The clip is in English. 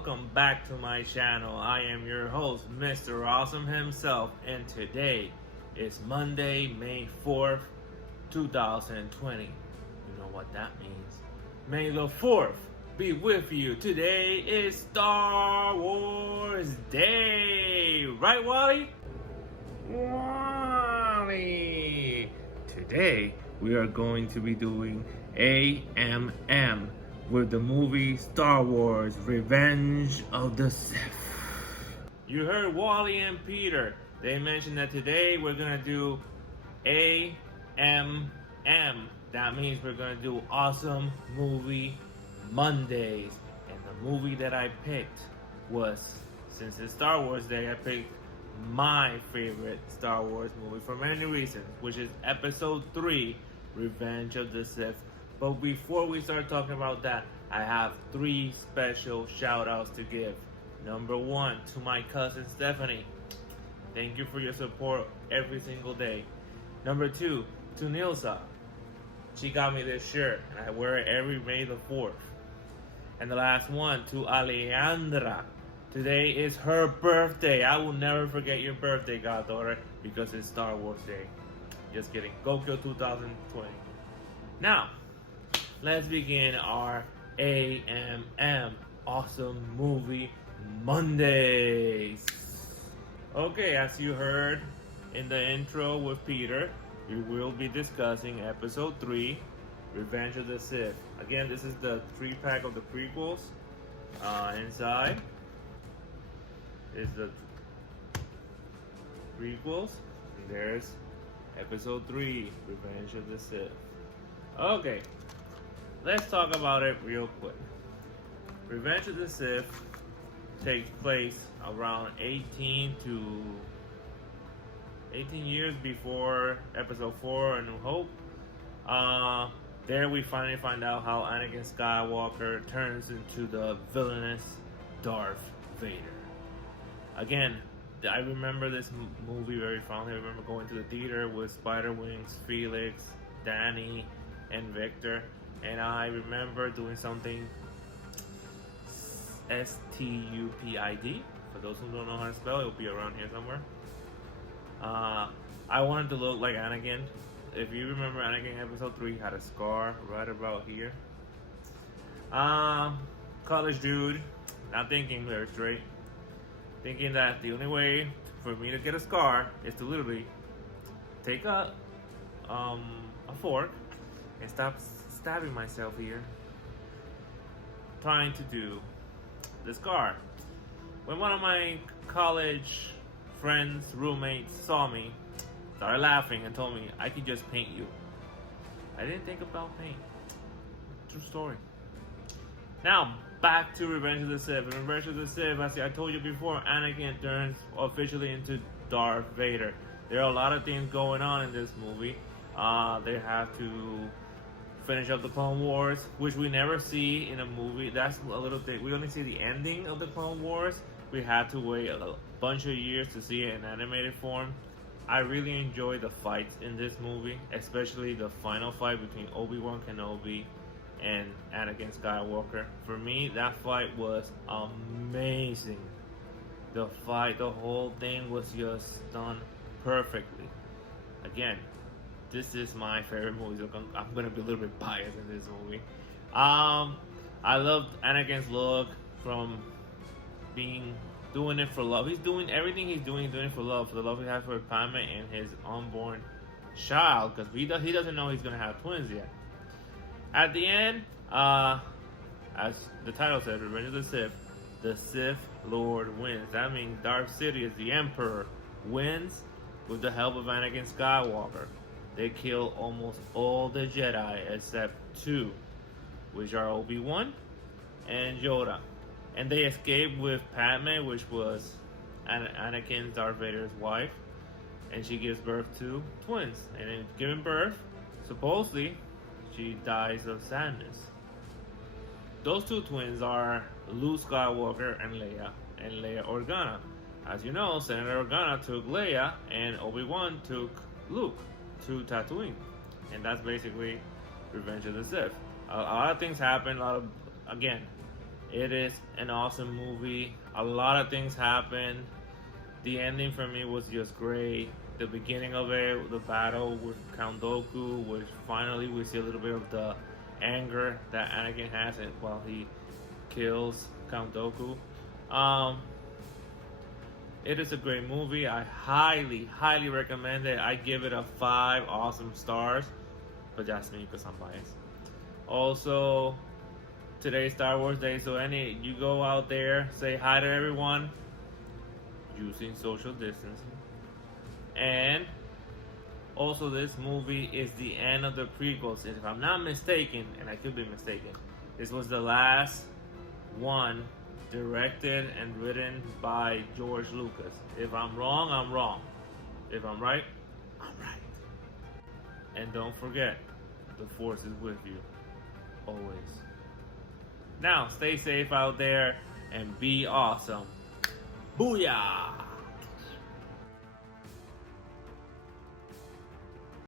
welcome back to my channel. I am your host, Mr. Awesome himself, and today is Monday, May 4th, 2020. You know what that means. May the 4th be with you. Today is Star Wars Day. Right, Wally? Wally! Today, we are going to be doing AMM with the movie Star Wars Revenge of the Sith. You heard Wally and Peter. They mentioned that today we're going to do AMM. That means we're going to do Awesome Movie Mondays. And the movie that I picked was, since it's Star Wars Day, I picked my favorite Star Wars movie for many reasons, which is Episode 3, Revenge of the Sith. But before we start talking about that, I have 3 special shout outs to give. Number 1, to my cousin Stephanie. Thank you for your support every single day. Number 2, to Nilsa. She got me this shirt and I wear it every May the 4th. And the last one, to Alejandra. Today is her birthday. I will never forget your birthday, goddaughter, because it's Star Wars Day. Just kidding. Go Kill 2020. Now, let's begin our AMM Awesome Movie Mondays. Okay, as you heard in the intro with Peter, we will be discussing Episode 3, Revenge of the Sith. Again, this is the 3-pack of the prequels. Inside is the prequels. And there's Episode 3, Revenge of the Sith. Okay, let's talk about it real quick. Revenge of the Sith takes place around 18 years before Episode 4, A New Hope. There we finally find out how Anakin Skywalker turns into the villainous Darth Vader. Again, I remember this movie very fondly. I remember going to the theater with Spider-Wings, Felix, Danny, and Victor. And I remember doing something STUPID. For those who don't know how to spell, it'll be around here somewhere. I wanted to look like Anakin. If you remember, Anakin Episode 3 had a scar right about here. College dude, not thinking very straight. Thinking that the only way for me to get a scar is to literally take a fork and stop stabbing myself here, trying to do the scar. When one of my college friends, roommates, saw me, started laughing and told me I could just paint you. I didn't think about paint. True story. Now, back to Revenge of the Sith. In Revenge of the Sith, as I told you before, Anakin turns officially into Darth Vader. There are a lot of things going on in this movie. They have to finish up the Clone Wars, which we never see in a movie. That's a little bit. We only see the ending of the Clone Wars. We had to wait a bunch of years to see it in animated form. I really enjoy the fights in this movie, especially the final fight between Obi-Wan Kenobi and Anakin Skywalker. For me, that fight was amazing. The whole thing was just done perfectly. Again, this is my favorite movie, so I'm gonna be a little bit biased in this movie. I loved Anakin's look from doing it for love. He's doing everything he's doing it for love, for the love he has for Padme and his unborn child, because he doesn't know he's gonna have twins yet. At the end, as the title said, Revenge of the Sith Lord wins. That means Darth Sidious, the Emperor, wins with the help of Anakin Skywalker. They kill almost all the Jedi except 2, which are Obi-Wan and Yoda. And they escape with Padme, which was Anakin, Darth Vader's wife. And she gives birth to twins. And in giving birth, supposedly, she dies of sadness. Those 2 twins are Luke Skywalker and Leia Organa. As you know, Senator Organa took Leia and Obi-Wan took Luke to Tatooine. And that's basically Revenge of the Sith. A lot of things happen. Again, It is an awesome movie. A lot of things happen. The ending for me was just great. The beginning of it, the battle with Count Dooku, which finally we see a little bit of the anger that Anakin has while he kills Count Dooku. It is a great movie. I highly, highly recommend it. I give it a 5 awesome stars, but that's me because I'm biased. Also, today's Star Wars Day, so you go out there, say hi to everyone using social distancing. And also, this movie is the end of the prequels. If I'm not mistaken, and I could be mistaken, this was the last one directed and written by George Lucas. If I'm wrong, I'm wrong. If I'm right, I'm right. And don't forget, the Force is with you, always. Now, stay safe out there and be awesome. Booyah!